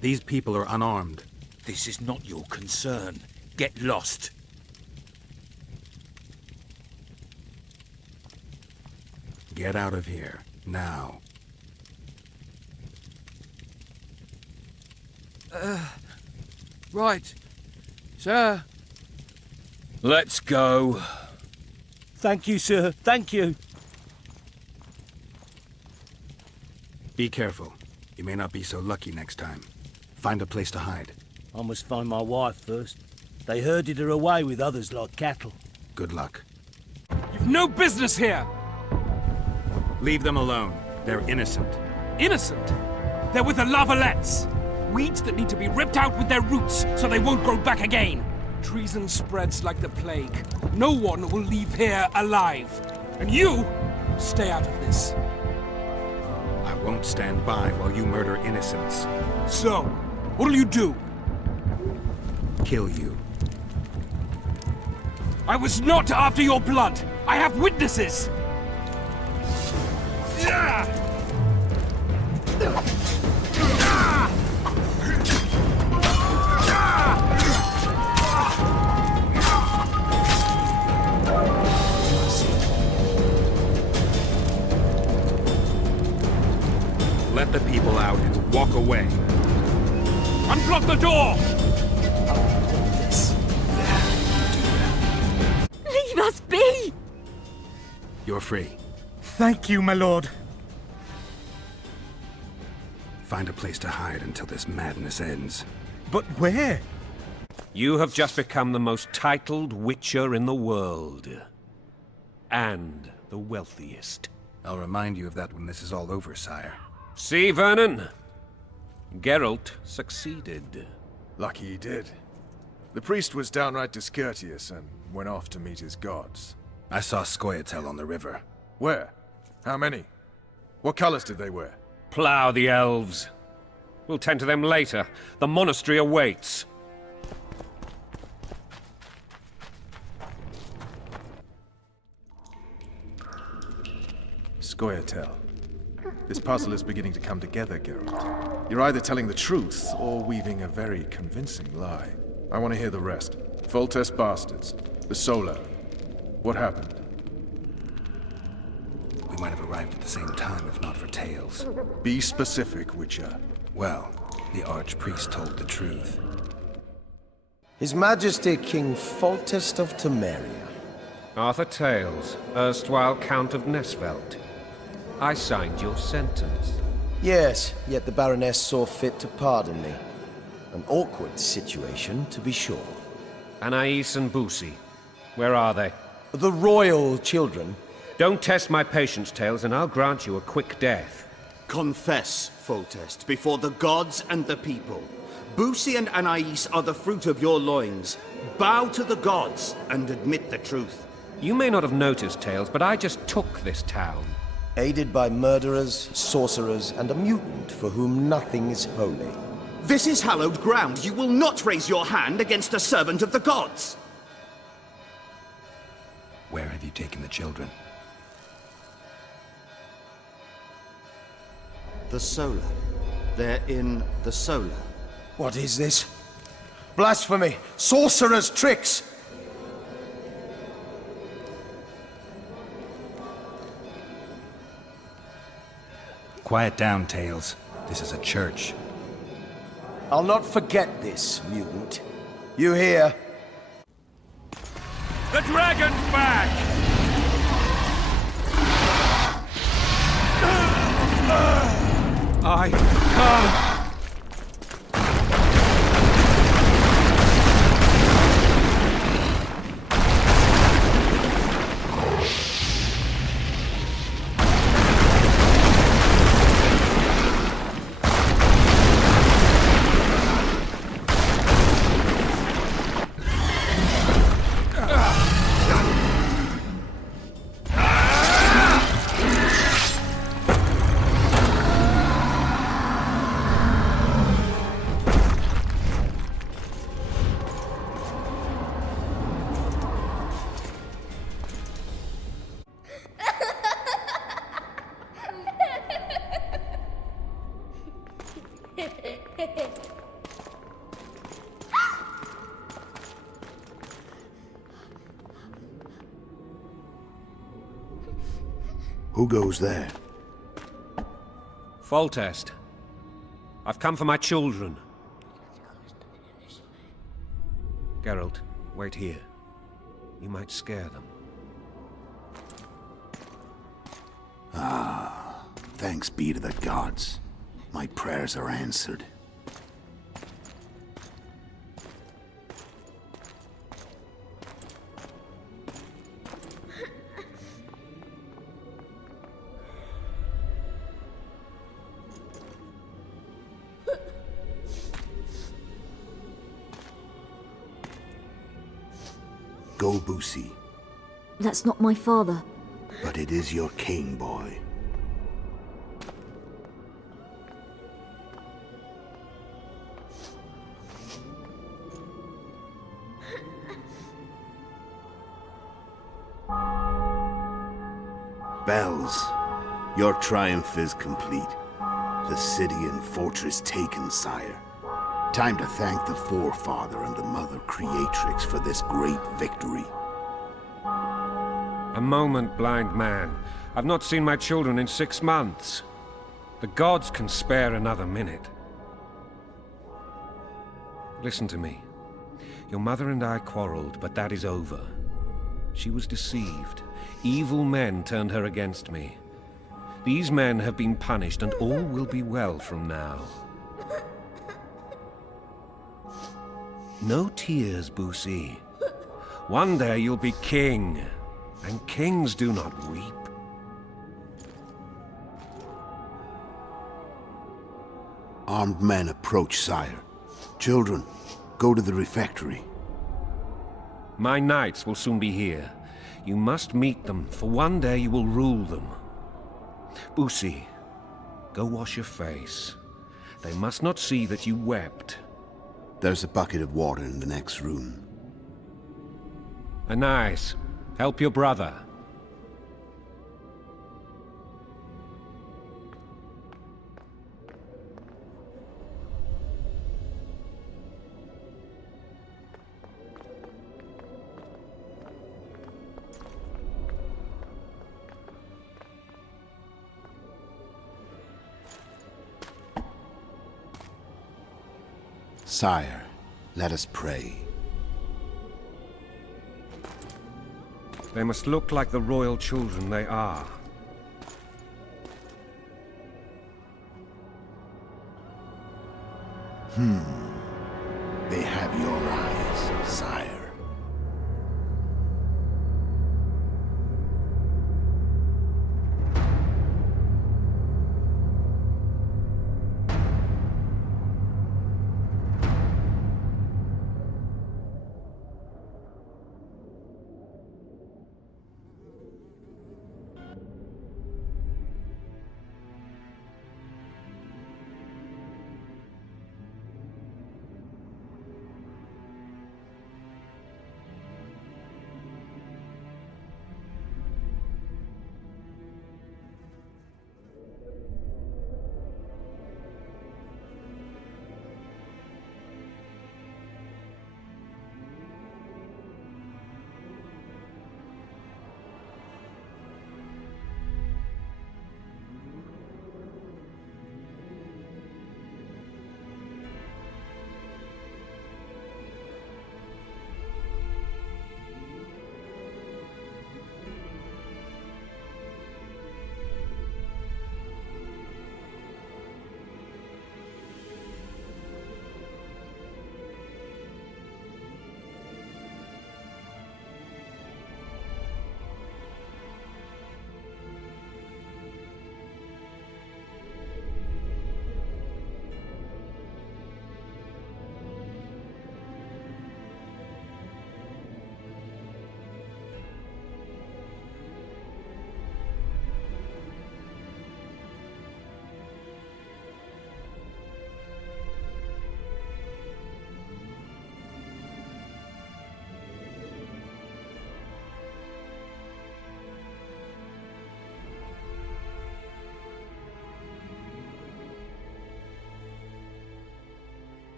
These people are unarmed. This is not your concern. Get lost. Get out of here, now. Right. Sir. Let's go. Thank you, sir. Thank you. Be careful. You may not be so lucky next time. Find a place to hide. I must find my wife first. They herded her away with others like cattle. Good luck. You've no business here! Leave them alone. They're innocent. Innocent? They're with the Lavalettes. Weeds that need to be ripped out with their roots so they won't grow back again. Treason spreads like the plague. No one will leave here alive. And you, stay out of this. I won't stand by while you murder innocents. So, what'll you do? Kill you. I was not after your blood. I have witnesses. Let the people out and walk away. Unblock the door! Leave us be! You're free. Thank you, my lord. Find a place to hide until this madness ends. But where? You have just become the most titled witcher in the world. And the wealthiest. I'll remind you of that when this is all over, sire. See, Vernon? Geralt succeeded. Lucky he did. The priest was downright discourteous and went off to meet his gods. I saw Scoia'tael on the river. Where? How many? What colors did they wear? Plough the elves. We'll tend to them later. The monastery awaits. Scoia'tael. This puzzle is beginning to come together, Geralt. You're either telling the truth or weaving a very convincing lie. I want to hear the rest. Foltest bastards. The Solar. What happened? We might have arrived at the same time if not for tales. Be specific, Witcher. Well, the Archpriest told the truth. His Majesty King Foltest of Temeria. Arthur Tales, erstwhile Count of Nesvelt. I signed your sentence. Yes, yet the Baroness saw fit to pardon me. An awkward situation, to be sure. Anais and Boussy, where are they? The royal children. Don't test my patience, Tales, and I'll grant you a quick death. Confess, Foltest, before the gods and the people. Boussy and Anais are the fruit of your loins. Bow to the gods and admit the truth. You may not have noticed, Tales, but I just took this town. Aided by murderers, sorcerers, and a mutant for whom nothing is holy. This is hallowed ground. You will not raise your hand against a servant of the gods. Where have you taken the children? The Solar. They're in the Solar. What is this? Blasphemy! Sorcerer's tricks! Quiet down, Tales. This is a church. I'll not forget this, mutant. You hear? The dragon's back! I can't. Who goes there? Foltest. I've come for my children. Geralt, wait here. You might scare them. Thanks be to the gods. My prayers are answered. Go, Boosie. That's not my father. But it is your king, boy. Bells, your triumph is complete. The city and fortress taken, sire. Time to thank the Forefather and the Mother Creatrix for this great victory. A moment, blind man. I've not seen my children in 6 months. The gods can spare another minute. Listen to me. Your mother and I quarreled, but that is over. She was deceived. Evil men turned her against me. These men have been punished, and all will be well from now. No tears, Boosie. One day you'll be king, and kings do not weep. Armed men approach, sire. Children, go to the refectory. My knights will soon be here. You must meet them, for one day you will rule them. Boosie, go wash your face. They must not see that you wept. There's a bucket of water in the next room. Anais, help your brother. Sire, let us pray. They must look like the royal children they are. They have your eyes, sire.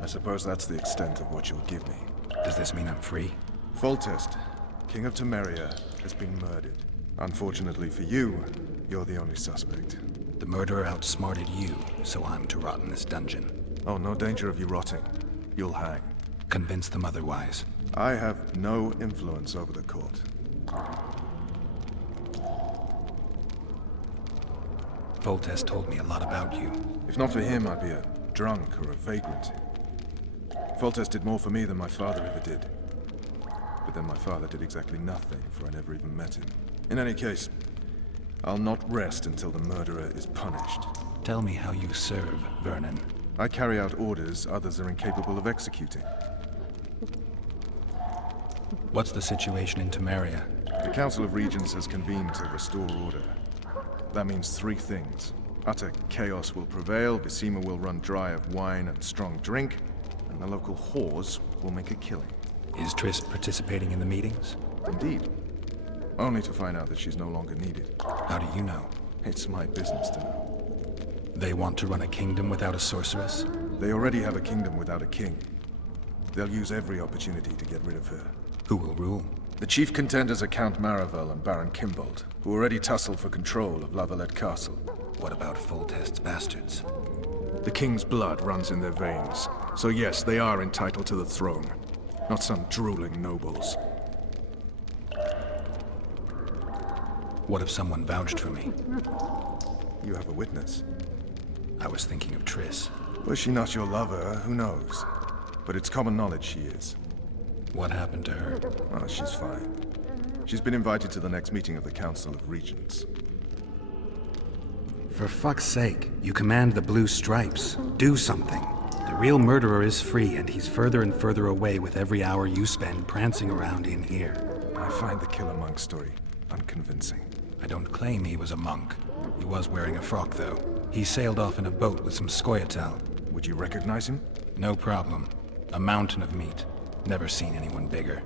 I suppose that's the extent of what you'll give me. Does this mean I'm free? Foltest, King of Temeria, has been murdered. Unfortunately for you, you're the only suspect. The murderer outsmarted you, so I'm to rot in this dungeon. Oh, no danger of you rotting. You'll hang. Convince them otherwise. I have no influence over the court. Foltest told me a lot about you. If not for him, I'd be a drunk or a vagrant. Foltest did more for me than my father ever did. But then my father did exactly nothing, for I never even met him. In any case, I'll not rest until the murderer is punished. Tell me how you serve, Vernon. I carry out orders others are incapable of executing. What's the situation in Temeria? The Council of Regents has convened to restore order. That means three things. Utter chaos will prevail, Visima will run dry of wine and strong drink, and the local whores will make a killing. Is Triss participating in the meetings? Indeed. Only to find out that she's no longer needed. How do you know? It's my business to know. They want to run a kingdom without a sorceress? They already have a kingdom without a king. They'll use every opportunity to get rid of her. Who will rule? The chief contenders are Count Maravel and Baron Kimbold, who already tussle for control of Lavalette Castle. What about Foltest's bastards? The king's blood runs in their veins, so yes, they are entitled to the throne. Not some drooling nobles. What if someone vouched for me? You have a witness. I was thinking of Triss. Was she not your lover? Who knows? But it's common knowledge she is. What happened to her? Oh, she's fine. She's been invited to the next meeting of the Council of Regents. For fuck's sake, you command the Blue Stripes. Do something. The real murderer is free, and he's further and further away with every hour you spend prancing around in here. I find the Killer Monk story unconvincing. I don't claim he was a monk. He was wearing a frock, though. He sailed off in a boat with some Scoia'tael. Would you recognize him? No problem. A mountain of meat. Never seen anyone bigger.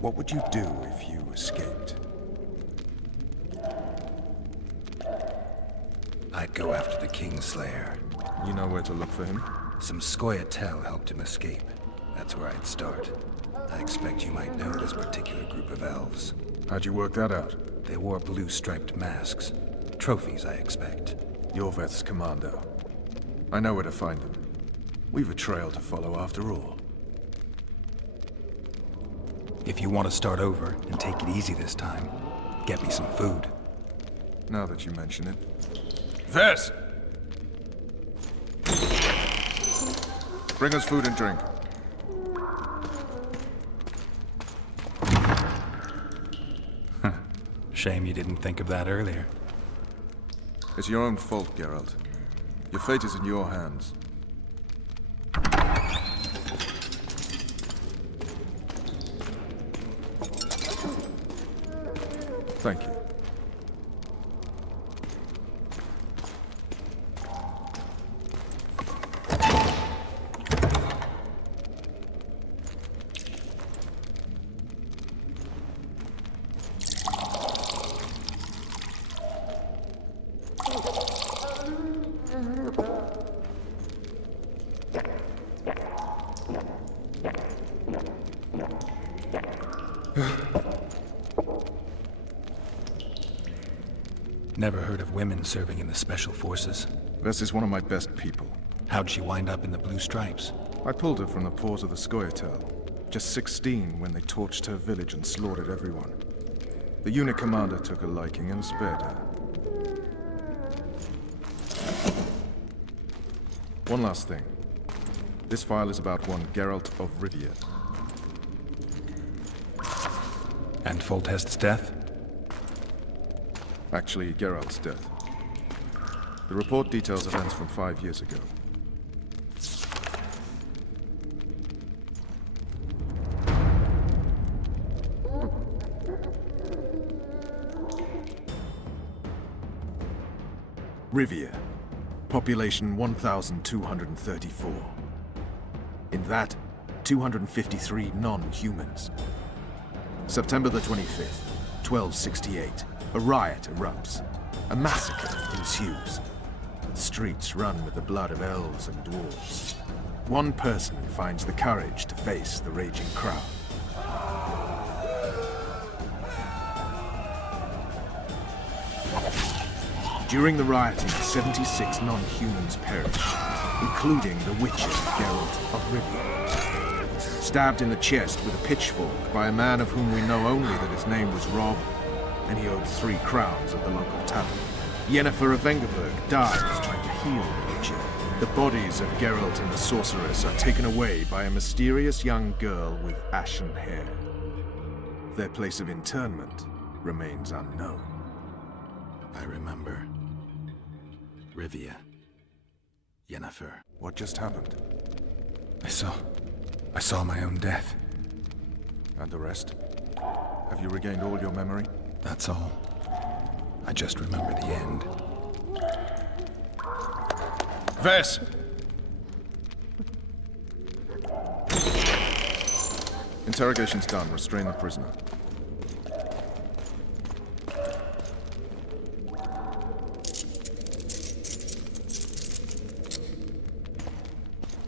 What would you do if you escaped? I'd go after the Kingslayer. You know where to look for him? Some Scoia'tael helped him escape. That's where I'd start. I expect you might know this particular group of elves. How'd you work that out? They wore blue-striped masks. Trophies, I expect. Yorveth's commando. I know where to find them. We've a trail to follow after all. If you want to start over and take it easy this time, get me some food. Now that you mention it. Vez! Bring us food and drink. Shame you didn't think of that earlier. It's your own fault, Geralt. Your fate is in your hands. Thank you. Never heard of women serving in the Special Forces. Vess is one of my best people. How'd she wind up in the Blue Stripes? I pulled her from the paws of the Scoia'tael. Just 16 when they torched her village and slaughtered everyone. The unit commander took a liking and spared her. One last thing. This file is about one Geralt of Rivia. And Foltest's death? Actually, Geralt's death. The report details events from 5 years ago. Rivia. Population 1,234. In that, 253 non-humans. September the 25th, 1268. A riot erupts. A massacre ensues. The streets run with the blood of elves and dwarves. One person finds the courage to face the raging crowd. During the rioting, 76 non-humans perished, including the witcher Geralt of Rivia. Stabbed in the chest with a pitchfork by a man of whom we know only that his name was Rob, and he owed 3 crowns at the local tavern. Yennefer of Vengerberg dies trying to heal the witcher. The bodies of Geralt and the sorceress are taken away by a mysterious young girl with ashen hair. Their place of internment remains unknown. I remember. Rivia. Yennefer. What just happened? I saw my own death. And the rest? Have you regained all your memory? That's all. I just remember the end. Vess! Interrogation's done. Restrain the prisoner.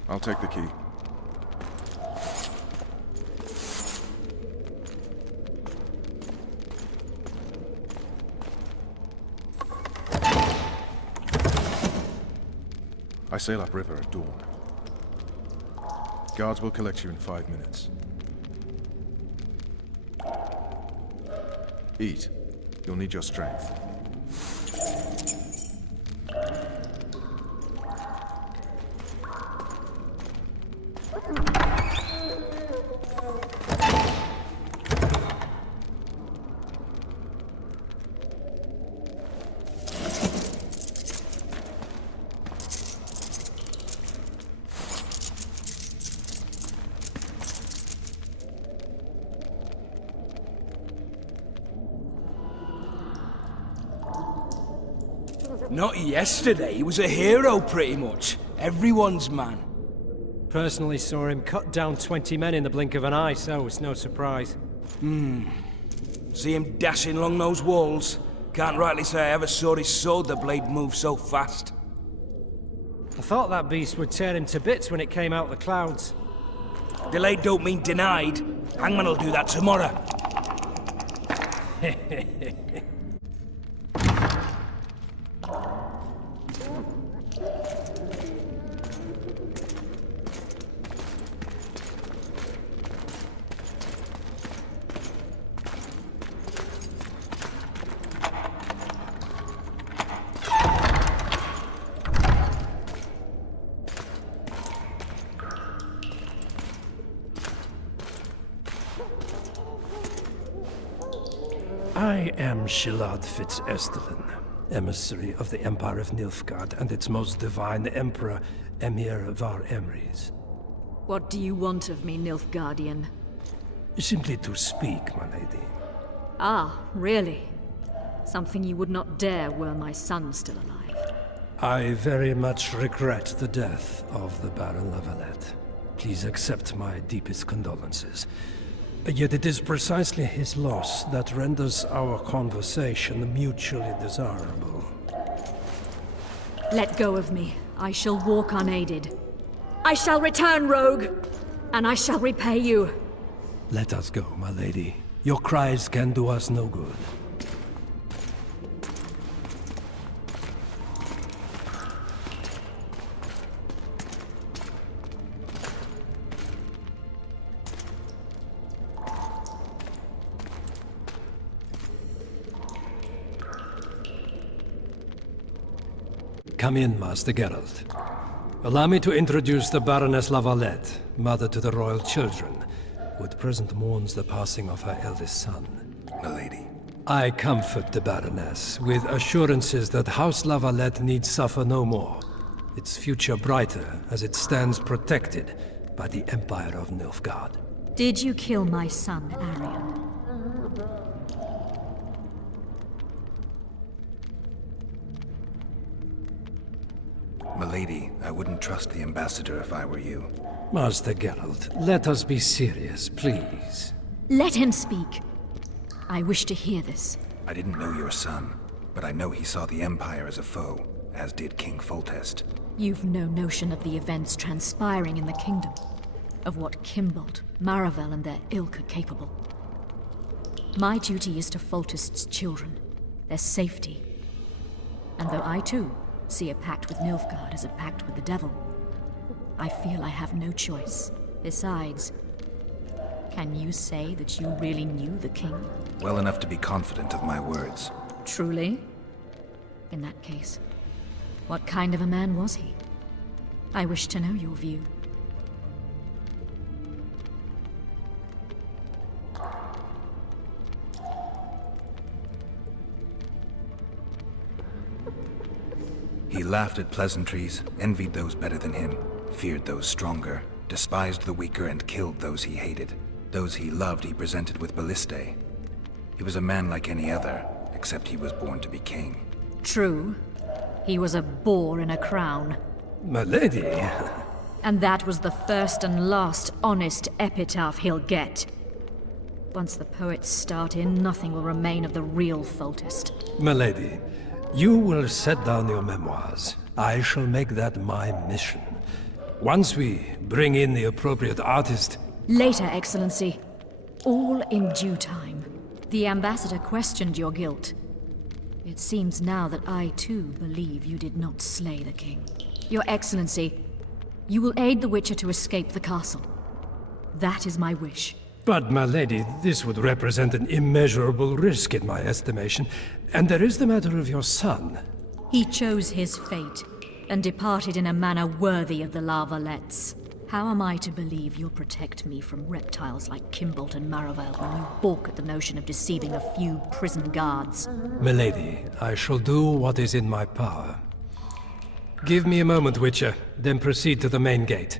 I'll take the key. I sail upriver at dawn. Guards will collect you in 5 minutes. Eat. You'll need your strength. Not yesterday, he was a hero pretty much. Everyone's man. Personally saw him cut down 20 men in the blink of an eye, so it's no surprise. See him dashing along those walls. Can't rightly say I ever saw his sword the blade move so fast. I thought that beast would tear him to bits when it came out of the clouds. Delayed don't mean denied. Hangman will do that tomorrow. I am Shilad Fitz-Estelin, emissary of the Empire of Nilfgaard and its most divine Emperor, Emir Var Emrys. What do you want of me, Nilfgaardian? Simply to speak, my lady. Ah, really? Something you would not dare were my son still alive. I very much regret the death of the Baron Lavalette. Please accept my deepest condolences. Yet it is precisely his loss that renders our conversation mutually desirable. Let go of me. I shall walk unaided. I shall return, rogue! And I shall repay you. Let us go, my lady. Your cries can do us no good. Come in, Master Geralt. Allow me to introduce the Baroness Lavalette, mother to the royal children, who at present mourns the passing of her eldest son. Milady. I comfort the Baroness with assurances that House Lavalette need suffer no more, its future brighter as it stands protected by the Empire of Nilfgaard. Did you kill my son, Arion? lady, I wouldn't trust the ambassador if I were you. Master Geralt, let us be serious, please. Let him speak. I wish to hear this. I didn't know your son, but I know he saw the Empire as a foe, as did King Foltest. You've no notion of the events transpiring in the kingdom, of what Kimbold, Maravel, and their ilk are capable. My duty is to Foltest's children, their safety. And though I too see a pact with Nilfgaard as a pact with the devil, I feel I have no choice. Besides, can you say that you really knew the king? Well enough to be confident of my words. Truly? In that case, what kind of a man was he? I wish to know your view. He laughed at pleasantries, envied those better than him, feared those stronger, despised the weaker and killed those he hated. Those he loved he presented with ballistae. He was a man like any other, except he was born to be king. True. He was a boar in a crown. My lady. And that was the first and last honest epitaph he'll get. Once the poets start in, nothing will remain of the real Foltest. My lady, you will set down your memoirs. I shall make that my mission. Once we bring in the appropriate artist... Later, Excellency. All in due time. The ambassador questioned your guilt. It seems now that I too believe you did not slay the king. Your Excellency, you will aid the Witcher to escape the castle. That is my wish. But, my lady, this would represent an immeasurable risk in my estimation. And there is the matter of your son. He chose his fate, and departed in a manner worthy of the La Valettes. How am I to believe you'll protect me from reptiles like Kimbold and Maravel when you balk at the notion of deceiving a few prison guards? Milady, I shall do what is in my power. Give me a moment, Witcher, then proceed to the main gate.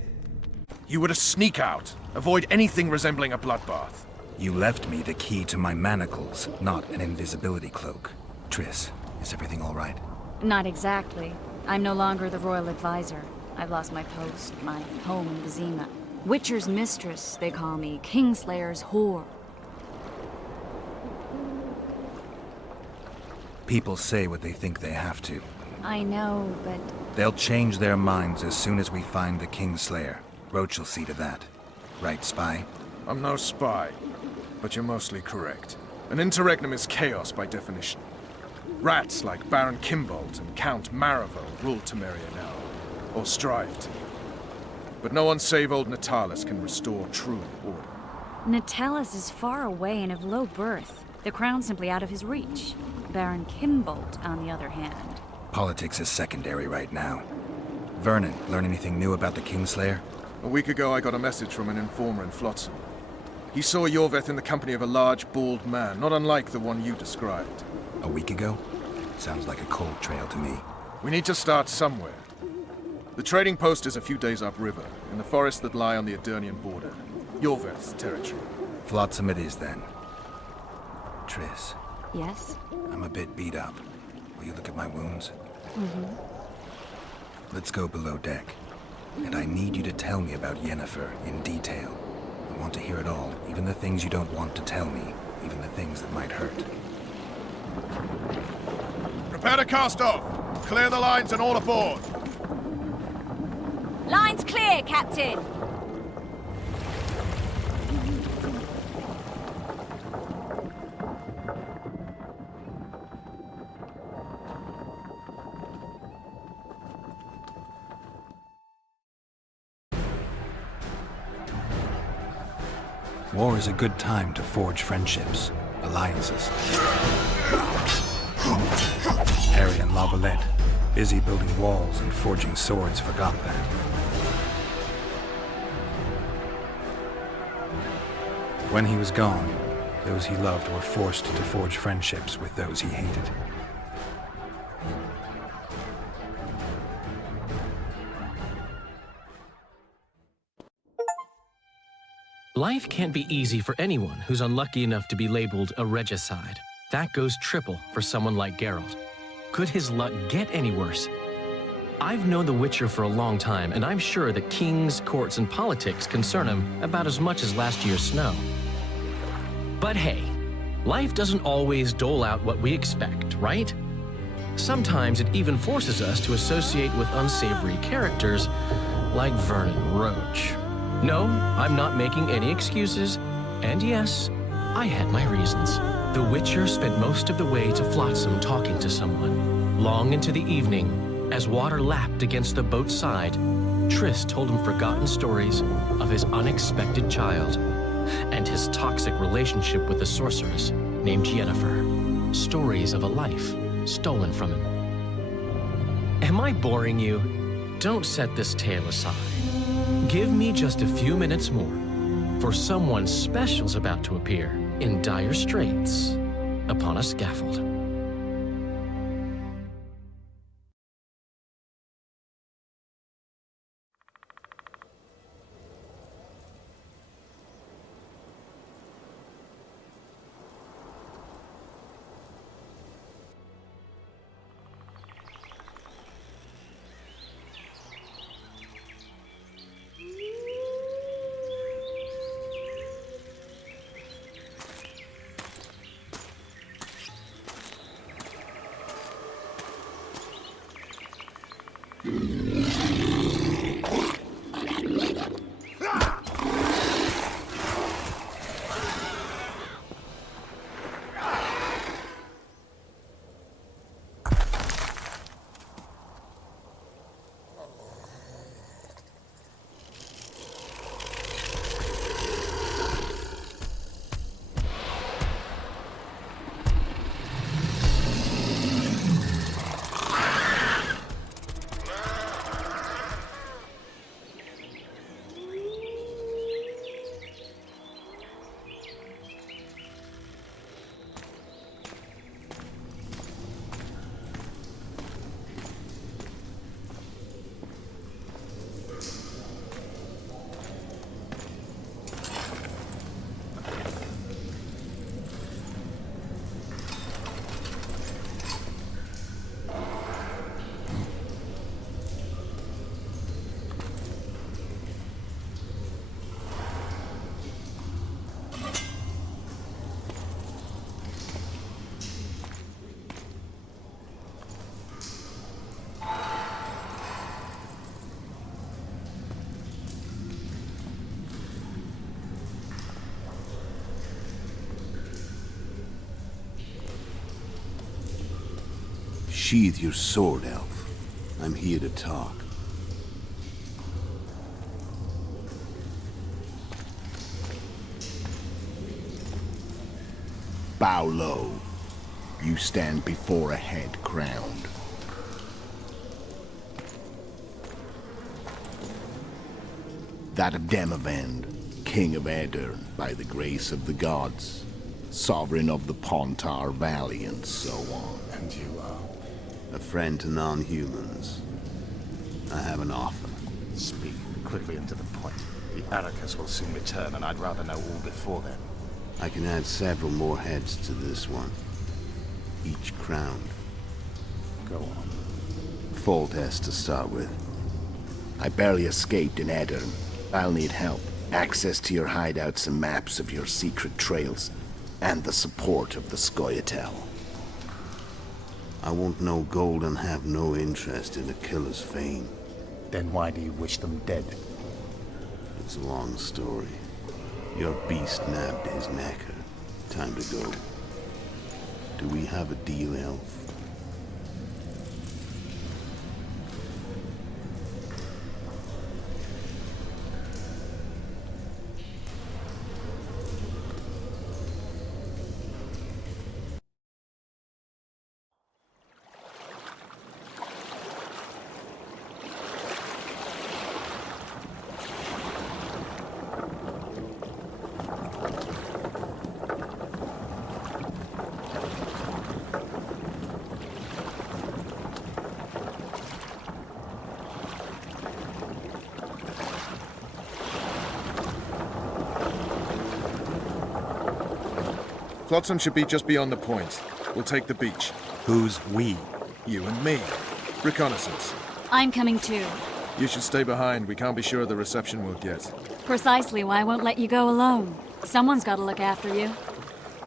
You were to sneak out. Avoid anything resembling a bloodbath. You left me the key to my manacles, not an invisibility cloak. Triss, is everything all right? Not exactly. I'm no longer the royal advisor. I've lost my post, my home in Vizima. Witcher's mistress, they call me. Kingslayer's whore. People say what they think they have to. I know, but... They'll change their minds as soon as we find the Kingslayer. Roach will see to that. Right, spy? I'm no spy, but you're mostly correct. An interregnum is chaos by definition. Rats like Baron Kimbold and Count Maravel rule Temeria now, or strive to. But no one save old Natalis can restore true order. Natalis is far away and of low birth. The crown's simply out of his reach. Baron Kimbold, on the other hand. Politics is secondary right now. Vernon, learn anything new about the Kingslayer? A week ago, I got a message from an informer in Flotsam. He saw Yorveth in the company of a large, bald man, not unlike the one you described. A week ago? Sounds like a cold trail to me. We need to start somewhere. The trading post is a few days upriver, in the forests that lie on the Edirnian border. Yorveth's territory. Flotsam it is, then. Triss. Yes? I'm a bit beat up. Will you look at my wounds? Mm-hmm. Let's go below deck. And I need you to tell me about Yennefer in detail. I want to hear it all, even the things you don't want to tell me, even the things that might hurt. Prepare to cast off! Clear the lines and all aboard! Lines clear, Captain! War is a good time to forge friendships, alliances. Harry and La Valette, busy building walls and forging swords, forgot that. When he was gone, those he loved were forced to forge friendships with those he hated. Life can't be easy for anyone who's unlucky enough to be labeled a regicide. That goes triple for someone like Geralt. Could his luck get any worse? I've known the Witcher for a long time, and I'm sure that kings, courts, and politics concern him about as much as last year's snow. But hey, life doesn't always dole out what we expect, right? Sometimes it even forces us to associate with unsavory characters like Vernon Roach. No, I'm not making any excuses, and yes, I had my reasons. The Witcher spent most of the way to Flotsam talking to someone. Long into the evening, as water lapped against the boat's side, Triss told him forgotten stories of his unexpected child and his toxic relationship with a sorceress named Yennefer. Stories of a life stolen from him. Am I boring you? Don't set this tale aside. Give me just a few minutes more, for someone special's about to appear in dire straits upon a scaffold. Sheathe your sword, Elf. I'm here to talk. Bow low. You stand before a head crowned. That of Demavend, King of Aedirn, by the grace of the gods, sovereign of the Pontar Valley, and so on. And you are? A friend to non-humans. I have an offer. Speak quickly and to the point. The Arrakis will soon return, and I'd rather know all before then. I can add several more heads to this one. Each crowned. Go on. Foltest to start with. I barely escaped in Aedirn. I'll need help. Access to your hideouts and maps of your secret trails. And the support of the Scoia'tael. I want no gold and have no interest in the killer's fame. Then why do you wish them dead? It's a long story. Your beast nabbed his knacker. Time to go. Do we have a deal, Elf? Flotsam should be just beyond the point. We'll take the beach. Who's we? You and me. Reconnaissance. I'm coming too. You should stay behind. We can't be sure of the reception we'll get. Precisely why I won't let you go alone. Someone's got to look after you.